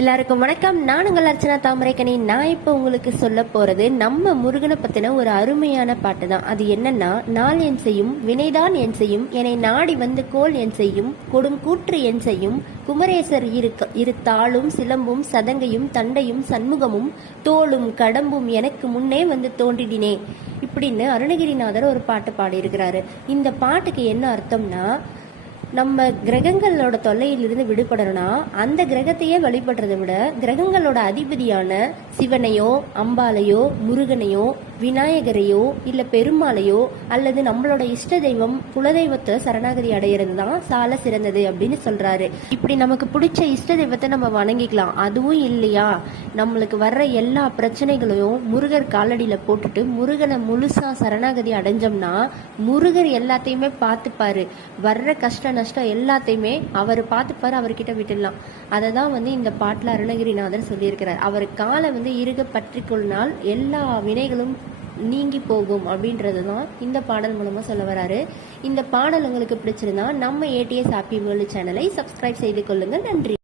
எல்லாருக்கும் வணக்கம். நான் உங்கள் அர்ச்சனா தாமரைக்கணி. நான் இப்போ உங்களுக்கு சொல்ல போறது நம்ம முருகனை பத்தின ஒரு அருமையான பாட்டு தான். அது என்னன்னா, நாள் என் செய்யும் வினைதான் என் செய்யும், என்னை நாடி வந்து கோல் என் செய்யும், கொடும் கூற்று என் செய்யும், குமரேசர் இரு தாளும் சிலம்பும் சதங்கையும் தண்டையும் சண்முகமும் தோளும் கடம்பும் எனக்கு முன்னே வந்து தோன்றிடினே இப்படின்னு அருணகிரிநாதர் ஒரு பாட்டு பாடியிருக்கிறாரு. இந்த பாட்டுக்கு என்ன அர்த்தம்னா, நம்ம கிரகங்களோட தொல்லையிலிருந்து விடுபடணும்னா அந்த கிரகத்தையே வழிபடுறதை விட கிரகங்களோட அதிபதியான சிவனையோ அம்பாலையோ முருகனையோ விநாயகரையோ இல்லை பெருமாளையோ அல்லது நம்மளோட இஷ்ட தெய்வம் குலதெய்வத்தை சரணாகதி அடையிறது தான் சால சிறந்தது அப்படின்னு சொல்றாரு. இப்படி நமக்கு பிடிச்ச இஷ்ட தெய்வத்தை நம்ம வணங்கிக்கலாம். அதுவும் இல்லையா, நம்மளுக்கு வர்ற எல்லா பிரச்சனைகளையும் முருகர் காலடியில போட்டுட்டு முருகனை முழுசா சரணாகதி அடைஞ்சோம்னா முருகர் எல்லாத்தையுமே பார்த்துப்பாரு. வர்ற கஷ்ட நஷ்டம் எல்லாத்தையுமே அவர் பார்த்துப்பாரு, அவர்கிட்ட விட்டுடலாம். அதை தான் இந்த பாட்டில் அருணகிரிநாதர் சொல்லியிருக்கிறார். அவர் காலை இறுக பற்றி கொள்ளினால் எல்லா வினைகளும் நீங்கி போகும் அப்படின்றது தான் இந்த பாடல் மூலமாக சொல்ல வராரு. இந்த பாடல் உங்களுக்கு பிடிச்சிருந்தா நம்ம ஏடிஎஸ் ஹாப்பி வேர்ல்டு சேனலை சப்ஸ்கிரைப் செய்து கொள்ளுங்கள். நன்றி.